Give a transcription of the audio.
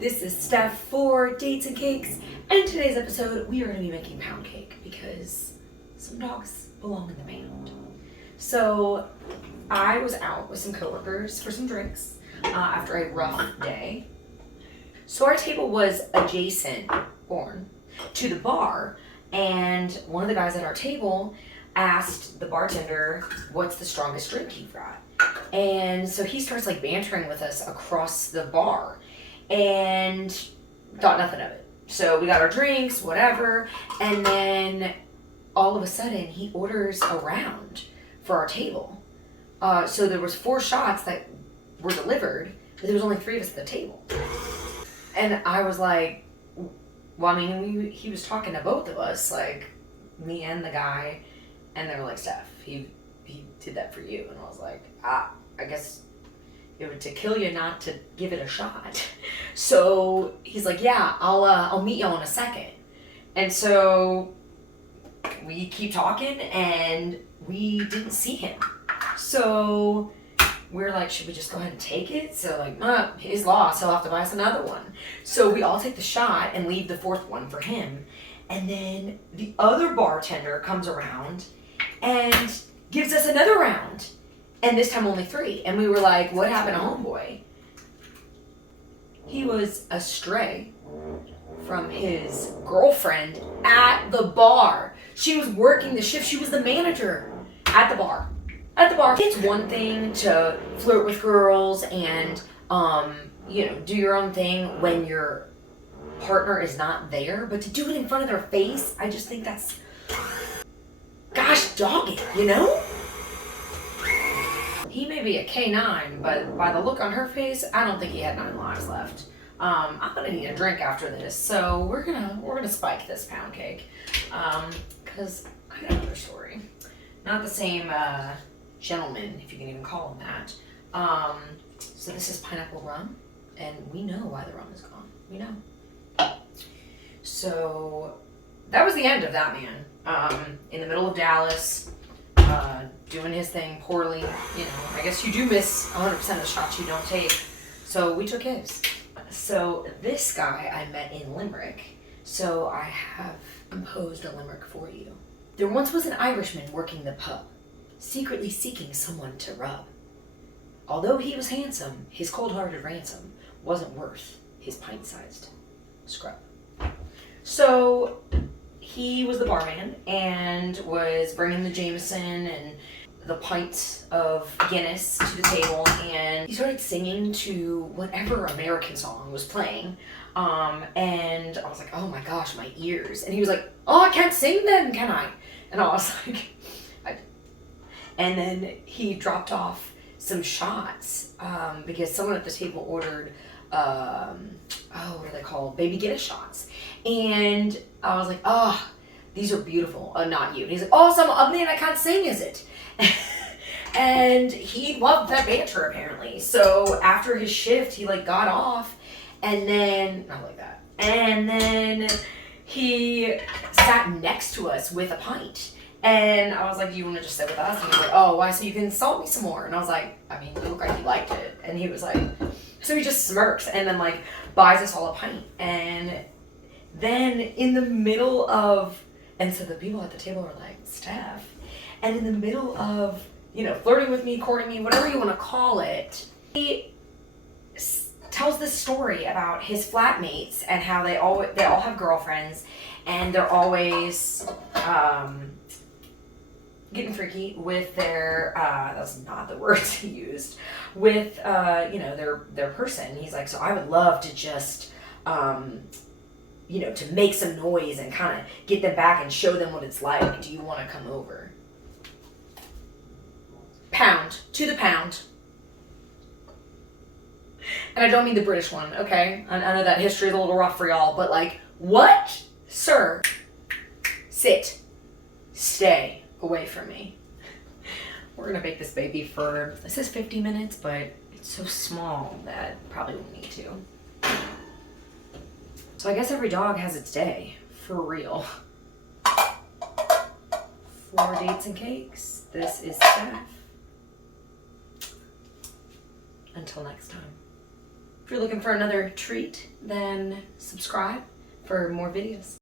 This is Steph for Dates and Cakes, and in today's episode we are going to be making pound cake because some dogs belong in the pound. So I was out with some coworkers for some drinks after a rough day. So our table was adjacent to the bar, and one of the guys at our table asked the bartender what's the strongest drink he got. And so he starts like bantering with us across the bar and thought nothing of it. So we got our drinks, whatever, and then all of a sudden he orders a round for our table. So there was 4 shots that were delivered, but there was only 3 of us at the table. And I was like, well, I mean, he was talking to both of us, like me and the guy, and they were like, Steph, he did that for you. And I was like, I guess it would to kill you not to give it a shot. So he's like, yeah, I'll meet you in a second. And so we keep talking and we didn't see him. So we're like, should we just go ahead and take it? So like, his loss, he'll have to buy us another one. So we all take the shot and leave the 4th one for him. And then the other bartender comes around and gives us another round. And this time only 3. And we were like, what happened to homeboy? He was astray from his girlfriend at the bar. She was working the shift. She was the manager at the bar. It's one thing to flirt with girls and, do your own thing when your partner is not there. But to do it in front of their face, I just think that's, gosh, dog it, you know? He may be a K9, but by the look on her face, I don't think he had 9 lives left. I'm gonna need a drink after this, so we're gonna spike this pound cake, cause I got another story. Not the same gentleman, if you can even call him that. So this is pineapple rum, and we know why the rum is gone. We know. So that was the end of that man. In the middle of Dallas. Doing his thing poorly, I guess you do miss 100% of the shots you don't take. So we took his. So this guy I met in Limerick. So I have composed a limerick for you. There once was an Irishman working the pub, secretly seeking someone to rub. Although he was handsome, his cold-hearted ransom wasn't worth his pint-sized scrub. So he was the barman and was bringing the Jameson and the pint of Guinness to the table, and he started singing to whatever American song was playing. And I was like, oh my gosh, my ears. And he was like, oh, I can't sing then, can I? And I was like, and then he dropped off some shots because someone at the table ordered, what are they called? Baby Guinness shots. And I was like, these are beautiful. Not you. And he's like, man, I can't sing, is it? And he loved that banter, apparently. So after his shift, he got off, and then, not like that. And then he sat next to us with a pint. And I was like, do you want to just sit with us? And he was like, oh, why? So you can insult me some more. And I was like, I mean, you look like you liked it. And he was like, so he just smirks and then buys us all a pint. And then in the middle of, and so the people at the table were like, Steph. And in the middle of, flirting with me, courting me, whatever you want to call it, he tells this story about his flatmates and how they all have girlfriends, and they're always getting freaky with their, that's not the words he used, with, their person. He's like, so I would love to just, to make some noise and kind of get them back and show them what it's like. Do you want to come over? Pound. To the pound. And I don't mean the British one, okay? I know that history is a little rough for y'all, but what? Sir. Sit. Stay away from me. We're gonna bake this baby for, it says 50 minutes, but it's so small that probably won't need to. So I guess every dog has its day, for real. For Dates and Cakes, this is Steph. Until next time. If you're looking for another treat, then subscribe for more videos.